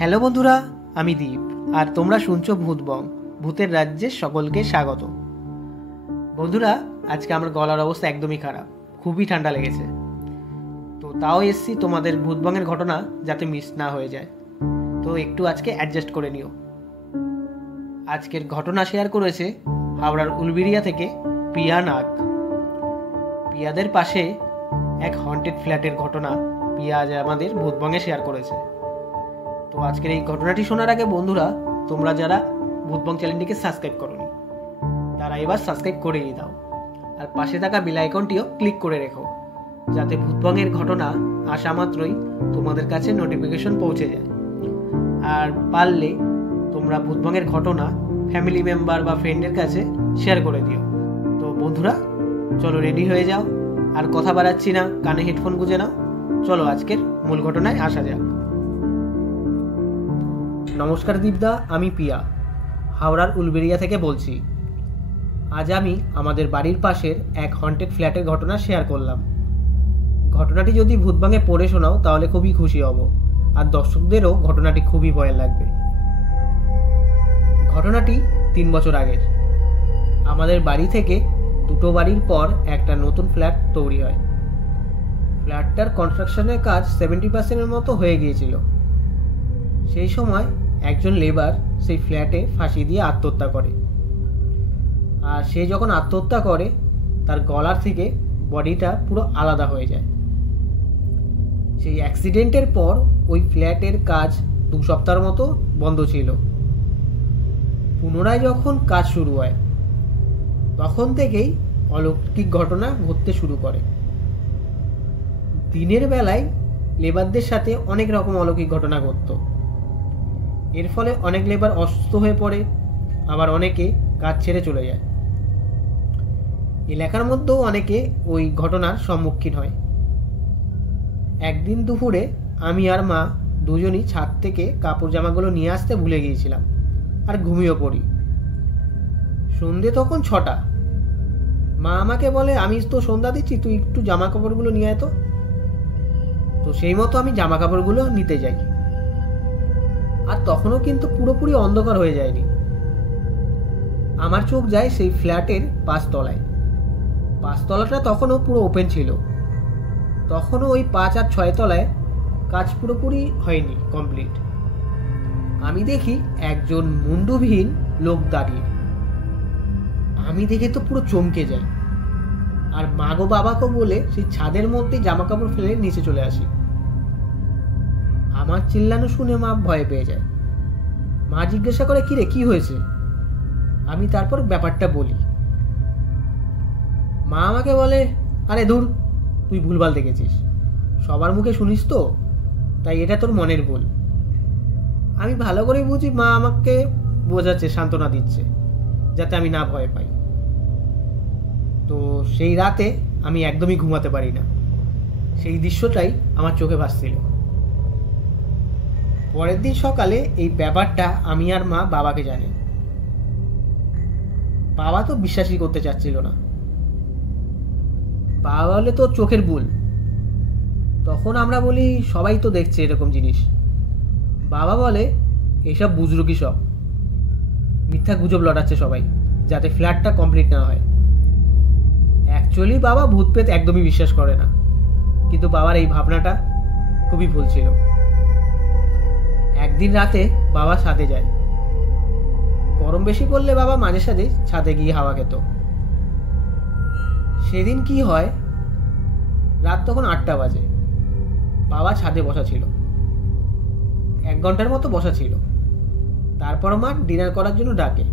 Hello বন্ধুরা, আমি দীপ আর তোমরা শুনছো ভূতবং, ভূতের রাজ্যে সকলকে স্বাগত। বন্ধুরা, আজকে আমার গলার অবস্থা একদমই খারাপ, খুবই ঠান্ডা লেগেছে। তো তাও এসছি তোমাদের ভূতবংয়ের ঘটনা যাতে মিস না হয়ে যায়, তো একটু আজকে অ্যাডজাস্ট করে নিও। আজকের ঘটনা শেয়ার করেছে হাওড়ার উলবেড়িয়া থেকে পিয়া নাগ। পিয়াদের পাশে এক হন্টেড ফ্ল্যাটের ঘটনা পিয়া আজ আমাদের ভূতবংয়ে শেয়ার করেছে। তো আজকের এই ঘটনাটি শোনার আগে বন্ধুরা, তোমরা যারা ভূতবং চ্যানেলটিকে সাবস্ক্রাইব করোনি তারা এবার সাবস্ক্রাইব করেই দাও, আর পাশে থাকা বেল আইকনটিও ক্লিক করে রেখো, যাতে ভূতবংয়ের ঘটনা আসা মাত্রই তোমাদের কাছে নোটিফিকেশন পৌঁছে যায়। আর পারলে তোমরা ভূতবংয়ের ঘটনা ফ্যামিলি মেম্বার বা ফ্রেন্ডের কাছে শেয়ার করে দিও। তো বন্ধুরা, চলো রেডি হয়ে যাও, আর কথা বাড়াচ্ছি না, কানে হেডফোন গুঁজে নাও। চলো আজকের মূল ঘটনায় আসা যাক। নমস্কার দীপদা, আমি পিয়া হাওড়ার উলবেড়িয়া থেকে বলছি। আজ আমি আমাদের বাড়ির পাশের এক হন্টেড ফ্ল্যাটের ঘটনা শেয়ার করলাম। ঘটনাটি যদি ভূতবংয়ে পড়ে শোনাও তাহলে খুবই খুশি হব, আর দর্শকদেরও ঘটনাটি খুবই ভয় লাগবে। ঘটনাটি 3 বছর আগের। আমাদের বাড়ি থেকে দুটো বাড়ির পর একটা নতুন ফ্ল্যাট তৈরি হয়। ফ্ল্যাটটার কনস্ট্রাকশনের কাজ 70% মতো হয়ে গিয়েছিল। সেই সময় একজন লেবার সেই ফ্ল্যাটে ফাঁসি দিয়ে আত্মহত্যা করে। আর সে যখন আত্মহত্যা করে তার গলার থেকে বডিটা পুরো আলাদা হয়ে যায়। সেই অ্যাক্সিডেন্টের পর ওই ফ্ল্যাটের কাজ 2 সপ্তাহের মতো বন্ধ ছিল। পুনরায় যখন কাজ শুরু হয় তখন থেকেই অলৌকিক ঘটনা ঘটতে শুরু করে। দিনের বেলায় লেবারদের সাথে অনেক রকম অলৌকিক ঘটনা ঘটত। এর ফলে অনেক লেবার অসুস্থ হয়ে পড়ে, আবার অনেকে কাজ ছেড়ে চলে যায়। এলাকার মধ্যেও অনেকে ওই ঘটনার সম্মুখীন হয়। একদিন দুপুরে আমি আর মা দুজনই ছাদ থেকে কাপড় জামাগুলো নিয়ে আসতে ভুলে গিয়েছিলাম, আর ঘুমিয়ে পড়ি। সন্ধে তখন 6টা। মা আমাকে বলে, আমি তো সন্ধ্যা দিচ্ছি, তুই একটু জামা কাপড়গুলো নিয়ে আয় তো। তো সেই মতো আমি জামা কাপড়গুলো নিতে যাই। আর তখনও কিন্তু পুরোপুরি অন্ধকার হয়ে যায়নি। আমার চোখ যায় সেই ফ্ল্যাটের 5 তলায়। 5 তলাটা তখনও পুরো ওপেন ছিল। তখনও ওই 5 আর 6 তলায় কাজ পুরোপুরি হয়নি কমপ্লিট। আমি দেখি একজন মুন্ডুবিহীন লোক দাঁড়িয়ে। আমি দেখে তো পুরো চমকে যাই, আর মা গো বাবাকে বলে সেই ছাদের মধ্যে জামা কাপড় ফেলে নিচে চলে আসি। আমার চিল্লানো শুনে মা ভয় পেয়ে যায়। মা জিজ্ঞাসা করে, কি রে, কি হয়েছে? আমি তারপর ব্যাপারটা বলি। মা আমাকে বলে, আরে দূর, তুই ভুলভাল দেখেছিস, সবার মুখে শুনিস তো, তাই এটা তোর মনের ভুল। আমি ভালো করেই বুঝি মা আমাকে বোঝাচ্ছে, সান্ত্বনা দিচ্ছে, যাতে আমি না ভয় পাই। তো সেই রাতে আমি একদমই ঘুমাতে পারি না। সেই দৃশ্যটাই আমার চোখে ভাসছিল। পরের দিন সকালে এই ব্যাপারটা আমি আর মা বাবাকে জানি। বাবা তো বিশ্বাসই করতে চাচ্ছিল না। বাবা বলে, তো চোখের ভুল। তখন আমরা বলি, সবাই তো দেখছে এরকম জিনিস। বাবা বলে, এইসব বুজরুকি, সব মিথ্যা গুজব লড়াচ্ছে সবাই, যাতে ফ্ল্যাটটা কমপ্লিট না হয়। অ্যাকচুয়ালি বাবা ভূত প্রেত একদমই বিশ্বাস করে না, কিন্তু বাবার এই ভাবনাটা খুবই ভুল ছিল। একদিন রাতে বাবা ছাদে যায়। গরম বেশি পড়লে বাবা মাঝে সাঝে ছাদে গিয়ে হাওয়া খেত। সেদিন কি হয়, রাত তখন 8টা বাজে। বাবা ছাদে বসা ছিল, 1 ঘন্টার মতো বসা ছিল। তারপর মা ডিনার করার জন্য ডাকে।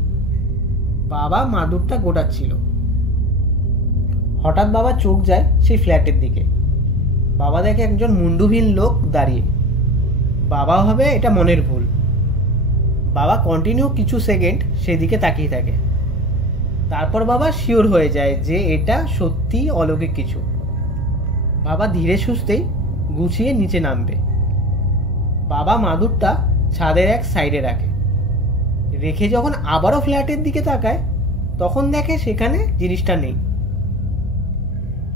বাবা মাদুরটা গোটাচ্ছিল। হঠাৎ বাবা চোখ যায় সেই ফ্ল্যাটের দিকে। বাবা দেখে একজন মুন্ডুবিহীন লোক দাঁড়িয়ে। বাবা ভাবে এটা মনের ভুল। বাবা কন্টিনিউ কিছু সেকেন্ড সেদিকে তাকিয়ে থাকে। তারপর বাবা শিওর হয়ে যায় যে এটা সত্যি অলৌকিক কিছু। বাবা ধীরে সুস্থেই গুছিয়ে নিচে নামবে। বাবা মাদুরটা ছাদের এক সাইডে রাখে। রেখে যখন আবারও ফ্ল্যাটের দিকে তাকায় তখন দেখে সেখানে জিনিসটা নেই।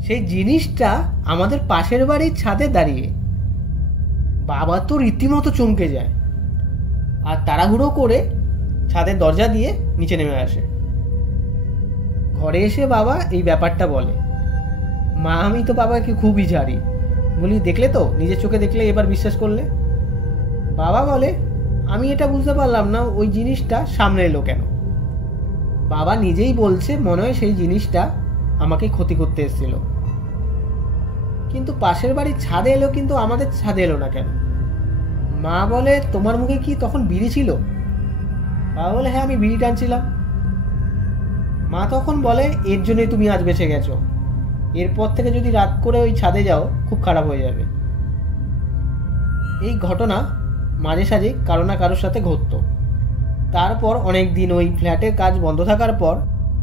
সেই জিনিসটা আমাদের পাশের বাড়ির ছাদে দাঁড়িয়ে। বাবা তো রীতিমতো চমকে যায়। আর তাড়াহুড়ো করে ছাদের দরজা দিয়ে নিচে নেমে আসে। ঘরে এসে বাবা এই ব্যাপারটা বলে। মা আমি তো বাবাকে খুবই ঝাড়ি, বলি দেখলে তো, নিজের চোখে দেখলে এবার বিশ্বাস করলে। বাবা বলে আমি এটা বুঝতে পারলাম না ওই জিনিসটা সামনে এলো কেন। বাবা নিজেই বলছে মনে হয় সেই জিনিসটা আমাকে ক্ষতি করতে এসেছিল, কিন্তু পাশের বাড়ির ছাদে এলো, কিন্তু আমাদের ছাদে এলো না কেন। মা বলে তোমার মুখে কি তখন বিড়ি ছিল? বাবা বলে হ্যাঁ আমি বিড়ি টানছিলাম। মা তখন বলে এর জন্যই তুমি আজ বেঁচে গেছো, এরপর থেকে যদি রাত করে ওই ছাদে যাও খুব খারাপ হয়ে যাবে। এই ঘটনা মাঝে সাঝে কারো না কারোর সাথে ঘটতো। তারপর অনেক দিন ওই ফ্ল্যাটের কাজ বন্ধ থাকার পর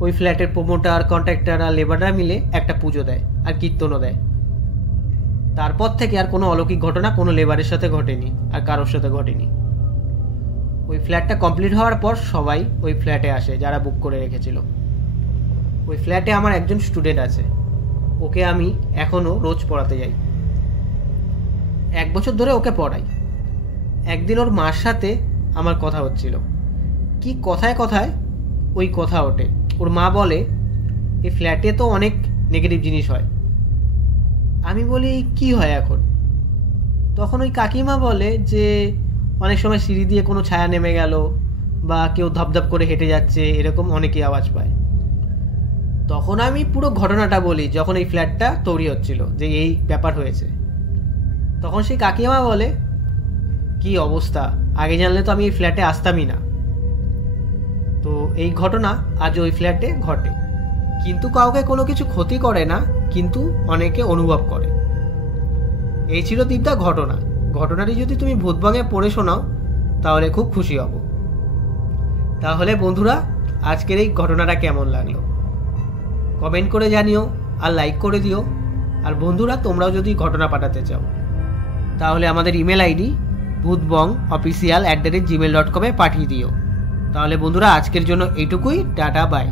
ওই ফ্ল্যাটের প্রোমোটার, কন্ট্রাক্টর আর লেবাররা মিলে একটা পুজো দেয় আর কীর্তনও দেয়। তারপর থেকে আর কোনো অলৌকিক ঘটনা কোনো লেবারের সাথে ঘটেনি আর কারোর সাথে ঘটেনি। ওই ফ্ল্যাটটা কমপ্লিট হওয়ার পর সবাই ওই ফ্ল্যাটে আসে যারা বুক করে রেখেছিল। ওই ফ্ল্যাটে আমার একজন স্টুডেন্ট আছে, ওকে আমি এখনও রোজ পড়াতে যাই। 1 বছর ধরে ওকে পড়াই। একদিন ওর মার সাথে আমার কথা হচ্ছিল, কি কথায় কথায় ওই কথা ওঠে। ওর মা বলে এই ফ্ল্যাটে তো অনেক নেগেটিভ জিনিস হয়। আমি বলি কি হয় এখন? তখন ওই কাকিমা বলে যে অনেক সময় সিঁড়ি দিয়ে কোনো ছায়া নেমে গেল বা কেউ ধপধপ করে হেঁটে যাচ্ছে, এরকম অনেকেই আওয়াজ পায়। তখন আমি পুরো ঘটনাটা বলি যখন এই ফ্ল্যাটটা তৈরি হচ্ছিল, যে এই ব্যাপার হয়েছে। তখন সেই কাকিমা বলে কি অবস্থা, আগে জানলে তো আমি এই ফ্ল্যাটে আসতামই না। তো এই ঘটনা আজ ওই ফ্ল্যাটে ঘটে, কিন্তু কাউকে কোনো কিছু ক্ষতি করে না, কিন্তু অনেকে অনুভব করে। এই ছিল দীপদা ঘটনা। ঘটনাটি যদি তুমি ভূতবঙ্গে পড়ে শোনাও তাহলে খুব খুশি হব। তাহলে বন্ধুরা আজকের এই ঘটনাটা কেমন লাগলো কমেন্ট করে জানিও আর লাইক করে দিও। আর বন্ধুরা তোমরাও যদি ঘটনা পাঠাতে চাও তাহলে আমাদের ইমেল আইডি bhutbongofficial@gmail.com পাঠিয়ে দিও। তাহলে বন্ধুরা আজকের জন্য এইটুকুই, টাটা বাই।